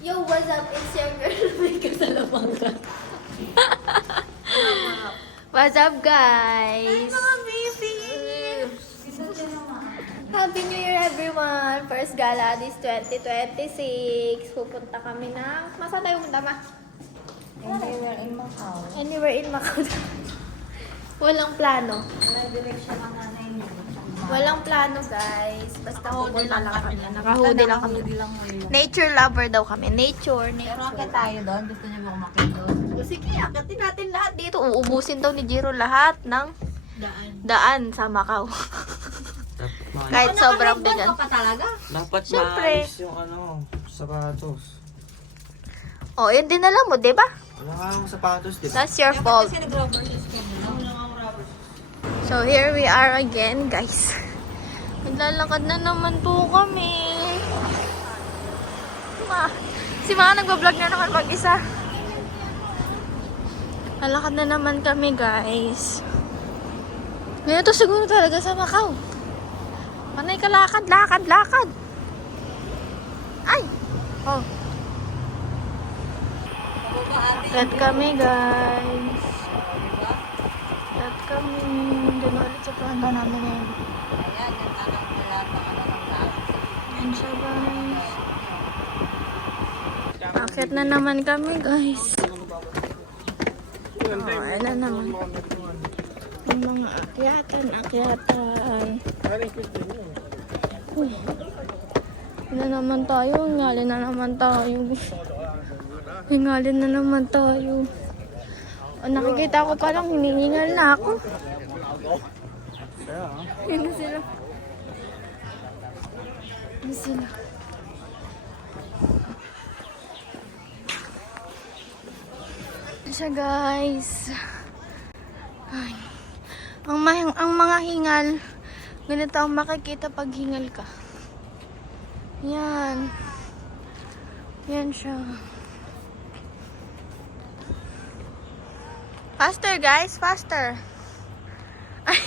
Yo, what's up? It's your girl, Mika Salamanga. What's up, guys? baby! Happy New Year, everyone! First gala this 2026. Pupunta kami ng... Masa tayo pupunta, ma? Anywhere in Macau. Anywhere in Macau. Walang plano. Wala direction ang nanay niya. Walang plano, guys. Basta Nakahoodie pupunta lang lang kami. kami. Nakahoodie lang kami. Nakahoodie lang ngayon. Nature lover daw kami. Nature. Pero akit tayo doon. Gusto niyo ba umakit doon? O sige, akatin natin lahat dito. Uubusin daw ni Jiro lahat ng Daan. daan sa Macau. Kahit sobrang bigat. ka talaga? Dapat Syempre. maayos yung sapatos. Oh, yun din alam mo, di ba? Wala nga akong sapatos, di ba? That's your fault. Kasi nag-rubber shoes ka muna. Wala nga rubber So, here we are again, guys. Naglalakad na naman po kami. Si Ma nagbablog na naman mag-isa. Lalakad na naman kami, guys. Ngayon to siguro talaga sa Macau. Panay ka lakad, lakad, lakad. Ay! Oh. Lakad kami, guys. Lakad kami. Doon ulit sa plano namin ngayon. Ayan, yung tanong nila pa ng lahat. Yan siya, guys. Akit na naman kami, guys. Oh, ayan na naman. Yung mga akyatan. Uy. Ano naman tayo? Hingalin na naman tayo. Hingalin na naman tayo. O, nakikita ko parang hinihingal na ako. Yun na sila. Yun sila. Yun siya, guys. Ay. Ang mga hingal, ganito ang makikita pag hingal ka. Yan. Yan siya. Faster, guys. Faster. Ay.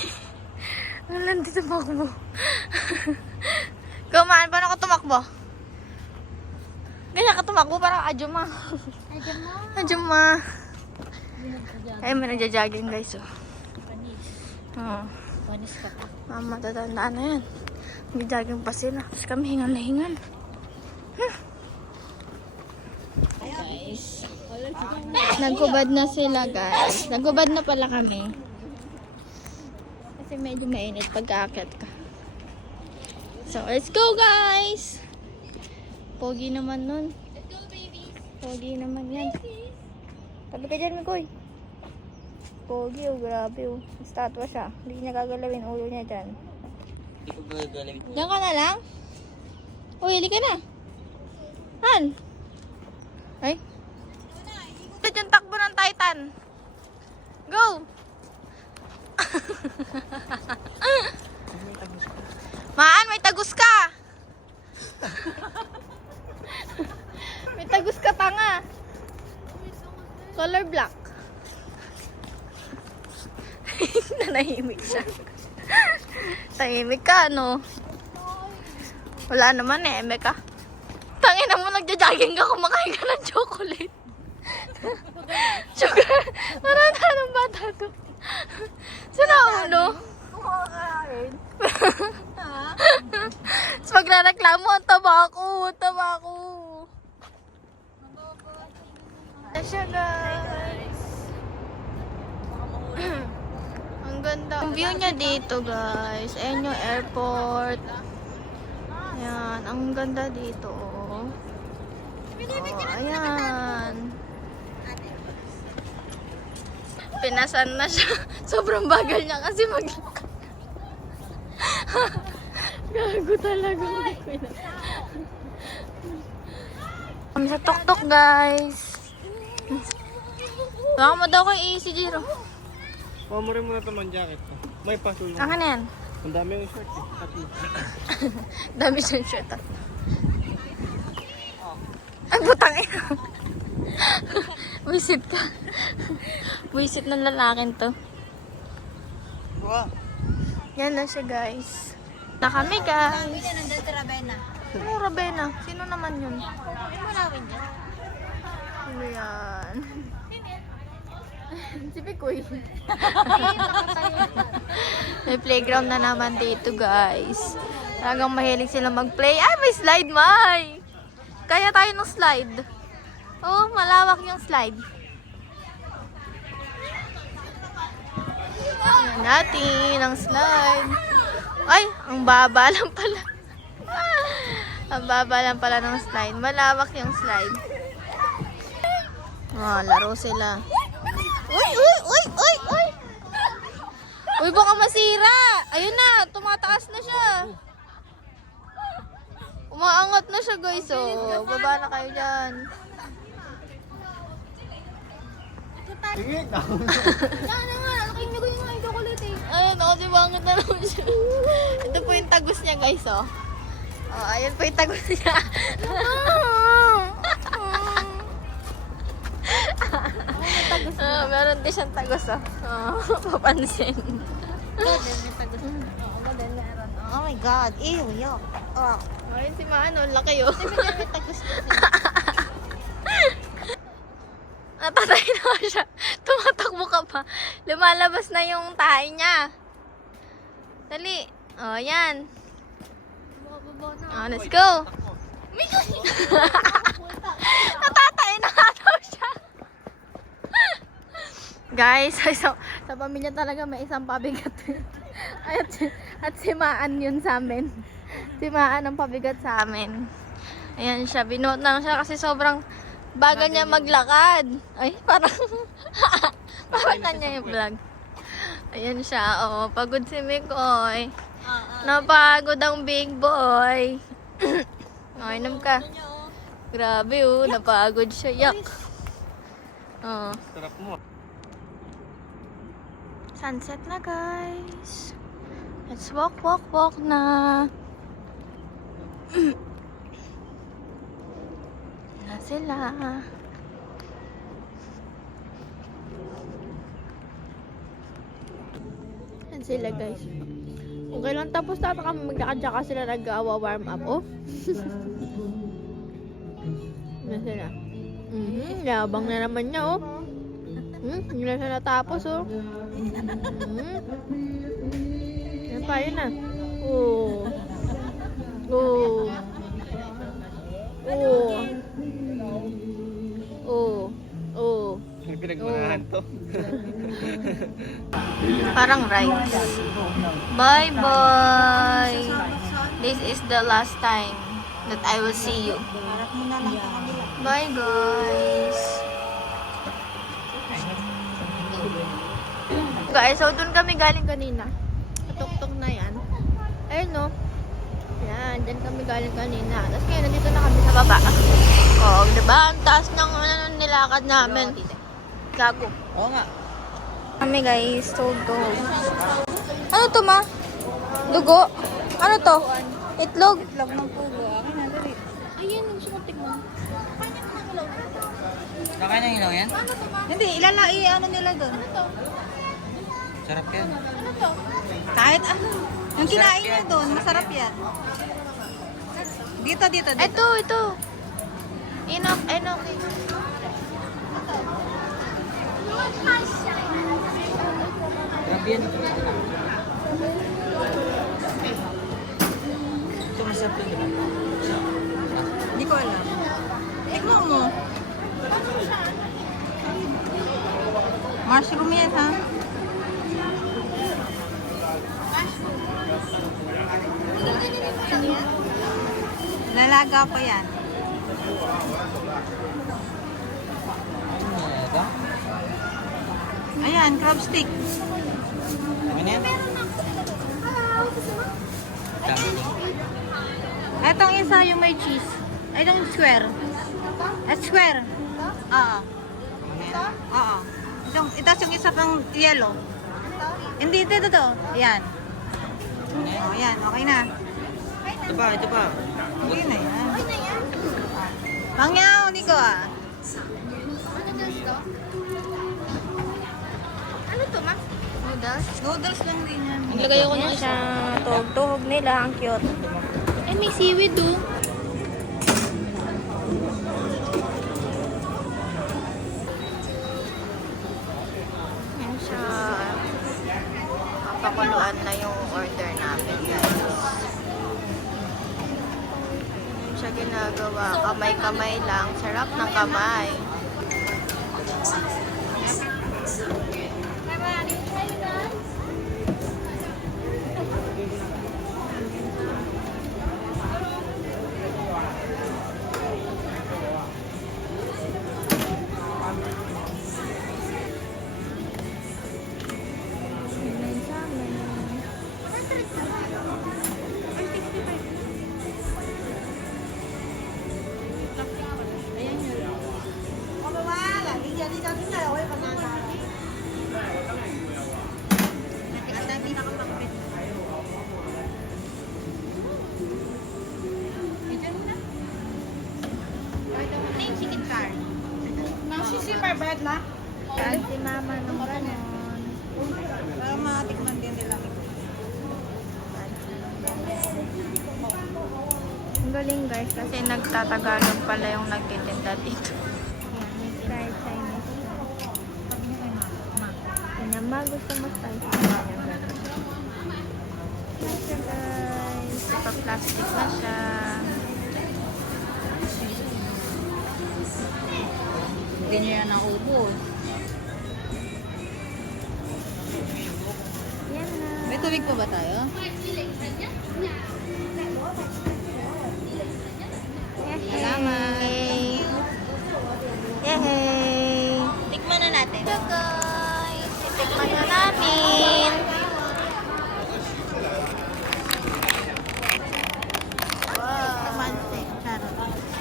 Wala, hindi tumakbo. Kumaan, paano ka tumakbo? Ganyan ka tumakbo, parang Ajuma. Ajuma. Ay, may nagja-jogging, guys. Oh. Oo. Panis ka pa. Mama, tatandaan na yan. Nag-jogging pa sila. Tapos kami hingal na hingal. Guys. Nagkubad na sila, guys. Nagkubad na pala kami. Kasi medyo mainit pagka-akyat ka. So, let's go, guys! Pogi naman nun. Let's go, baby! Pogi naman yan. Tabi ka dyan, Mikoy. Pogi, oh, grabe, oh. Statwa siya. Hindi niya gagalawin ulo niya dyan. Hindi ko gagalawin. Diyan ka na lang? Uy, hili ka na. Han? Ay? Ito yung takbo ng Titan. Go! Maan, may tagus ka! May tagus ka, tanga. Color black. Nanahimik siya. Tahimik ka, no? Wala naman eh, eme ka. Tangina mo, nagja-jogging ka, kumakain ka ng chocolate. Sugar. Marata ng bata to. Sino ulo? Kumakain. Tapos magre-reklamo, ang tabako. Ayan siya, guys. Ang ganda. Ang view niya dito, guys. Ayan yung airport. Ayan, ang ganda dito. Oh, ayan. Pinasan na siya. Sobrang bagal niya kasi maglakad. Gago talaga. Kami sa tok-tok, guys. Baka mo daw kay si Jiro. Pamurin mo na naman jacket ko. May pasulong. Akin na yan. Ang dami yung short eh. Dami siyang shirt. Ay, butang ina. Wisit ka. Wisit ng lalaking to. Wow. Yan na siya, guys. Na kami, guys. Nandun sa Ravenna. Ano, Ravena? Sino naman yun? May malawin dyan. Ano yan? Si Pikoy. May playground na naman dito, guys. Talagang mahilig sila mag-play. Ay, may slide, May! Kaya tayo ng slide. Oh, malawak yung slide. Ayan natin ang slide. Ay, ang baba lang pala. Ang baba lang pala ng slide. Malawak yung slide. Oh, laro sila. Uy, uy, uy, uy, uy! Uy, baka masira! Ayun na, tumataas na siya. Umaangat na siya, guys. Oh, baba na kayo dyan. Sige, Ano nga, nakinig ko yung ito kulit eh. Ayun, nakasibangat na naman siya. Ito po yung tagos niya, guys, oh. Oh, ayun po yung tagos niya. Meron din siyang tagos, oh. Papansin. Oh my God, ew, yuck. Oh. Ayun si Mano, laki, oh. Natatay na siya. Tumatakbo ka pa. Lumalabas na yung tahay niya. Dali. Oh, yan. Oh, let's go. Natatay na nga daw siya. Guys, sa pamilya talaga may isang pabigat. at simaan yun sa amin. Simaan ang pabigat sa amin. Ayan siya. Binuot na lang siya kasi sobrang bagal niya maglakad. Ay, parang parang na niya yung vlog. Ayan siya. Oh, pagod si Mikoy. Napagod ang big boy. Oh, inom ka. Grabe, oh. Napagod siya. Yak. Oh. Sarap mo. Sunset na, guys. Let's walk, walk, walk na. Na sila. Yan sila, guys. Okay lang, tapos na kami magkakadya sila nag-warm up. Oh. Yan sila. Yabang na naman niya, oh. Hindi na siya natapos, oh. Yan pa, yun na. Oh. Oh. Oh. Oh. Oh. May pinagmanahan to. Parang rice. Bye-bye. This is the last time that I will see you. Bye, guys. Guys, so doon kami galing kanina. Tuk-tuk na yan. Ayun, no? Yan, dyan kami galing kanina. Tapos ngayon, nandito na kami sa baba. Oh, diba? Ang taas ng nilakad namin. Gago. Oo nga. Kami, guys. Tugtog. Ano to, ma? Dugo? Ano to? Itlog? Itlog ng pugo. Akin na, dali. Ayan, gusto ko tignan. Nakain ng ilaw yan? Hindi, ano nila doon? Sarap yan. Kahit ano. Yung kinain niya doon, masarap yan. Dito. Ito. Inok. Sarap yan. Ito masarap yan, diba? Hindi ko alam. Tikman mo. Mushroom yan, ha? Lalaga pa yan. Ito? Ayan, crab stick. Ano yan? Etong isa yung may cheese. Itong square. Square. Oo. Oo. Ito yung isa pang yellow. Hindi, ito. Ayan. Oh, yan. Okay na. Ito pa. Hindi na yan. Pangyaw, Nico ah. Ano to, ma? Noodles? Noodles lang din yan. Naglagay ako ng isang tuhog nila. Ang cute. Ay, may seaweed, oh. napakuluan na yung order namin, guys. Siya ginagawa, kamay-kamay lang. Sarap ng kamay. Saan si mama nung ganon? Para matikman din nila. Ang galing guys, kasi nagtatagalog pala yung nagtitinda dito. Yan, fried Chinese. Kanya ma, gusto mo spicy? Ito guys, ipa-plastic na siya. Hindi niya yan naubos. Yan na. May tubig pa ba tayo? Salamat. Yay! Yay! Tikman na natin. Hello guys! Itikman na namin.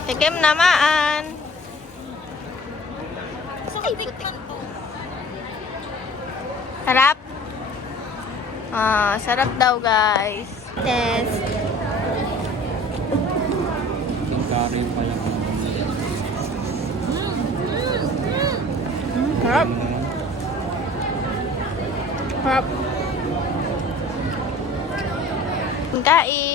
Tikim naman. Sarap? Sarap daw guys. Test. Yung curry pa lang. Sarap. Sarap. Kain.